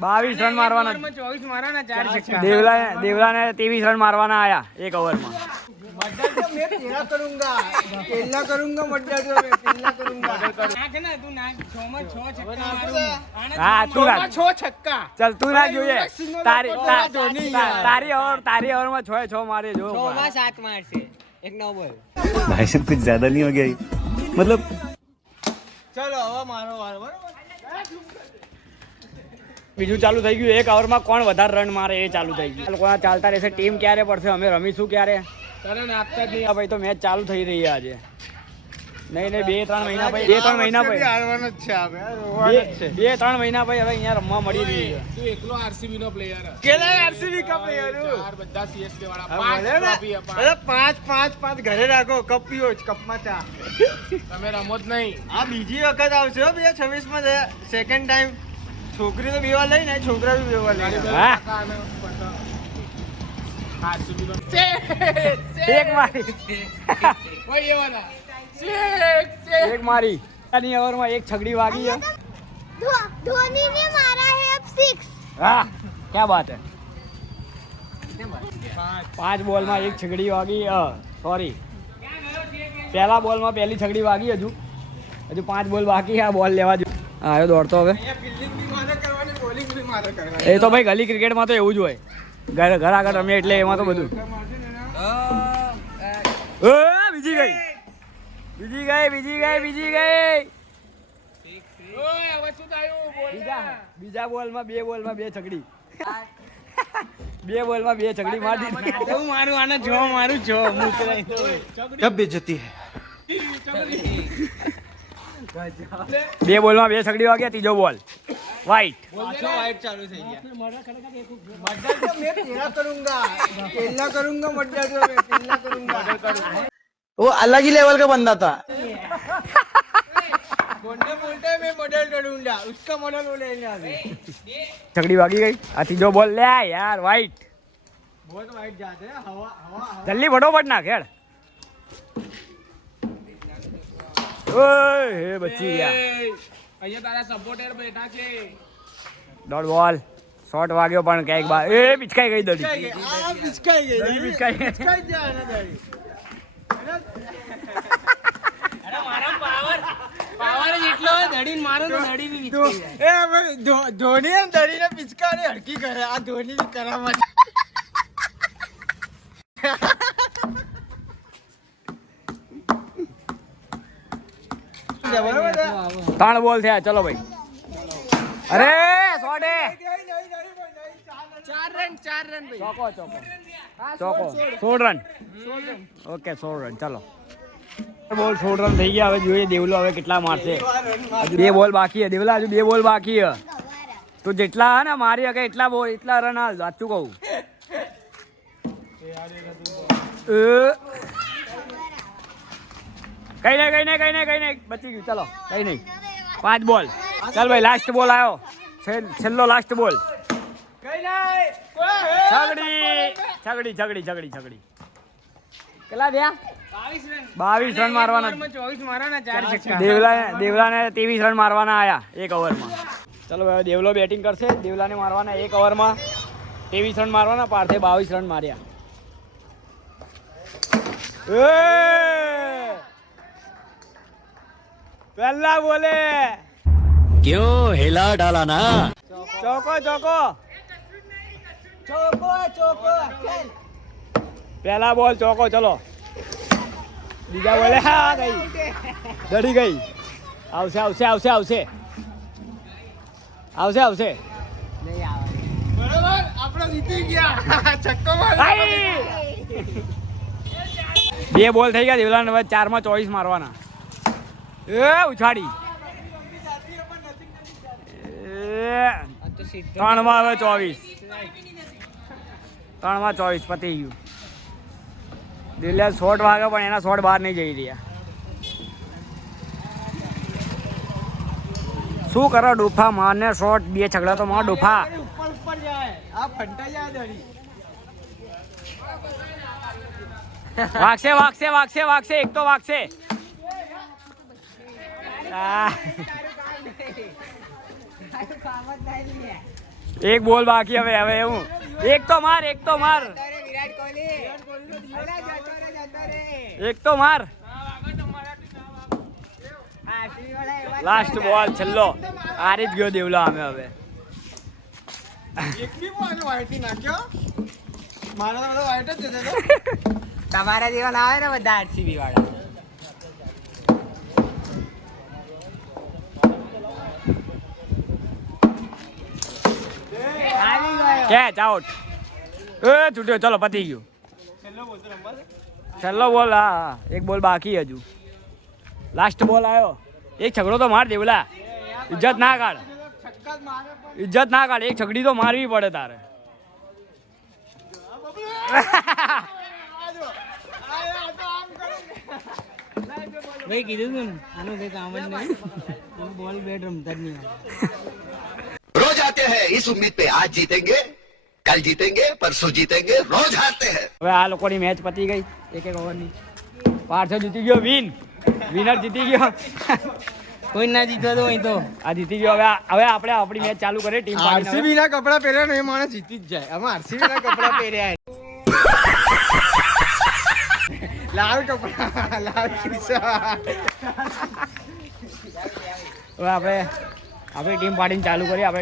22 run મારવાના, 24 મારવાના, 4 છક્કા. દેવલાને 23 run મારવાના આયા એક ઓવરમાં. मर्डर तो मैं तेरा करूंगा, पहला करूंगा मर्डर तो मैं पहला करूंगा. नाक ना तू नाक 6 में 6 छक्का मारूं. હા તું નાખ. 6 છક્કા. ચલ તું ના જોઈએ. તારી ઓવરમાં 6 મારે જો. 6 માં 7 મારશે. એક નો બોલ. भाई साहब कुछ ज्यादा नहीं हो गया मतलब ચલો હવે મારો વાર બરોબર. બીજું ચાલુ થઈ ગયું. એક ઓવરમાં કોણ વધારે રન મારે એ ચાલુ થઈ ગયું. લોકો ચાલતા રહેશે. ટીમ ક્યારે પડશે, અમે રમીશું ક્યારે? તને નાખતા જ ભાઈ તો મેચ ચાલુ થઈ રહી છે આજે. નહીં 2-3 મહિના ભાઈ, 2-3 મહિના ભાઈ હારવાનો જ છે આપણે, રોવાનો જ છે. 2-3 મહિના ભાઈ હવે અહીંયા રમવા મળી રહી છે. તું એકલો આરસીબી નો પ્લેયર છે. કેલા આરસીબી કા પ્લેયર છું? ચાર બધા સીએસકે વાળા 5 ટ્રોફી અરે 5 ઘરે રાખો. કપ પીઓ જ, કપમાં ચા. તમે રમો જ નહીં. આ બીજી વખત આવશે હો 2026 માં સેકન્ડ ટાઈમ. છોકરી તો બેવા લઈ ને, છોકરા બી બેવા લઈ. હા આરસીબી નો એક મારી કોઈ એવાના એક મારી આની ઓવરમાં એક છગડી વાગી છે. धोनी ने मारा है अब 6. હા क्या बात है. 5 બોલમાં એક છગડી વાગી. સોરી, પહેલા બોલમાં પહેલી છગડી વાગી. હજુ 5 બોલ બાકી. આ બોલ લેવા જો. હા આવ્યો દોડતો હવે. ફિલ્ડિંગ બી મારે કરવાની, બોલિંગ બી મારે કરવાની. એ તો ભાઈ ગલી ક્રિકેટમાં તો એવું જ હોય. ઘર આગળ રમે એટલે એમાં તો બધું. બીજી ગઈ. ઓય હવે શું થયું? બોલ બીજા બોલમાં 2 બોલમાં 2 છગડી. 2 બોલમાં 2 છગડી મારી. હું મારું આને જો મારું જો મુકરાઈ તો कब बेइज्जती है 2 બોલમાં 2 છગડી વાગ્યા. ત્રીજો બોલ વાઈટ. પાછો વાઇટ ચાલુ થઈ ગયા. મર્ડર તો मैं तेरा करूंगा, पहला करूंगा मर्डर तो मैं पहला करूंगा. वो अलग ही लेवल का बंदा था बोलते बोलते मैं मर्डर करूंगा, उसका मर्डर बोलेंगे अभी. છગડી વાગી ગઈ. આ ત્રીજો બોલ લે યાર વાઈટ. बहुत वाइट जाते हैं. हवा हवा જલ્દી ફટોફટ નાખ હેડ. ઓય હે બચી ગયા. અહીંયા તારા સપોર્ટર બેઠા છે. ડોટ બોલ શોટ વાગ્યો પણ ક્યાંક બાર. એ પિચકાઈ ગઈ દડી. આ પિચકાઈ ગઈ. દડી પિચકાઈ ગઈ. પિચકાઈ જાય ને દડી. અરે મારા પાવર જેટલો દડી મારો તો દડી બી પિચકાઈ જાય. એ હવે ધોની એમ દડીને પિચકારી હરકી કરે. આ ધોની બી કરામત. બરોબર 3 બોલ થયા. ચલો ભાઈ. અરે શોટ હે. 4 રન ભાઈ. ચોકો 16 રન. Okay 16 run. ચલો બોલ 16 રન થઈ ગયા. હવે જોઈએ દેવલો હવે કેટલા મારશે. હજુ 2 બોલ બાકી છે. દેવલા હજુ 2 બોલ બાકી છે. તો જેટલા હે ને મારી હકે એટલા બોલ એટલા રન હાલ. સાચું કહું. કઈ નહીં બચી ગયું. ચલો કઈ નહીં. 5 બોલ. ચાલ ભાઈ લાસ્ટ બોલ આવ્યો. છેલ્લો લાસ્ટ બોલ. છગડી કેટલા થયા? 22 રન મારવાના. 24 મારવાના, 4 છક્કા. દેવલાને 23 રન મારવાના આયા એક ઓવરમાં. ચલો હવે દેવલો બેટિંગ કરશે. દેવલાને મારવાના એક ઓવરમાં 23 રન મારવાના. પાર્થે 22 રન માર્યા. પહેલા બોલે क्यों हिला डाला ना ચોકો પહેલા બોલ ચોકો. ચલો બીજા બોલે હા ગઈ. દડી ગઈ. આવશે બરોબર આપણે જીતી ગયા. છક્કો માર. 2 બોલ થઈ ગયા દેવલાને. હવે 4 માં 24 મારવાના. ઉછાડી. 3 માં હવે 24 પતી ગયું. દિલ્હી શોટ વાગે પણ એના શોટ બહાર નહીં જઈ રહ્યા. શું કરો ડૂફા મારને શોટ. 2 છગડા તો માર ડૂફા. ઉપર જાય. આ ફંટાઈ જાય દડી. વાગશે એક તો વાગશે. એક બોલ બાકી હવે હવે હું એક તો માર વિરાટ કોહલી અલા જતો રે એક તો માર RCB વાળા એવા લાસ્ટ બોલ છેલ્લો હારી જ ગયો દેવલો અમે હવે એક બી બોલ વાઈટ નાખ્યો મારો તો બધો વાઈટ જ જતો તમારા જેવા ના આવે ને બધા RCB વાળા હારી ગયો કેચ આઉટ એ છૂટ્યો ચલો પતી ગયું છેલ્લો બોલ હા એક બોલ બાકી હજુ લાસ્ટ બોલ આવ્યો એક છગડો તો માર દેવલા ઇજ્જત ના કાઢ છક્કા જ મારે પણ ઇજ્જત ના કાઢ એક છગડી તો મારવી પડે તારે ભાઈ કીધું તું ને આનું કઈ કામ જ નહીં બોલ બેટ રમતા જ નહીં रोज आते हैं इस उम्मीद पे आज जीतेंगे कल जीतेंगे परसों जीतेंगे रोज हारते हैं હવે આ લોકોની મેચ પતી ગઈ એક એક ઓવરની પાર્થો જીતી ગયો વિનર જીતી ગયો કોઈ ના જીતો તો અહીં તો આ જીતી ગયો હવે આપણે આપણી મેચ ચાલુ કરીએ ટીમ આરસીબી ના કપડા પહેર્યા ને એ માણસ જીતી જ જાય અમે આરસીબી ના કપડા પહેર્યા લાલ કપડા લાલ ટી-શર્ટ હવે આપણે આપણી ટીમ પાડીને ચાલુ કરીએ આપણે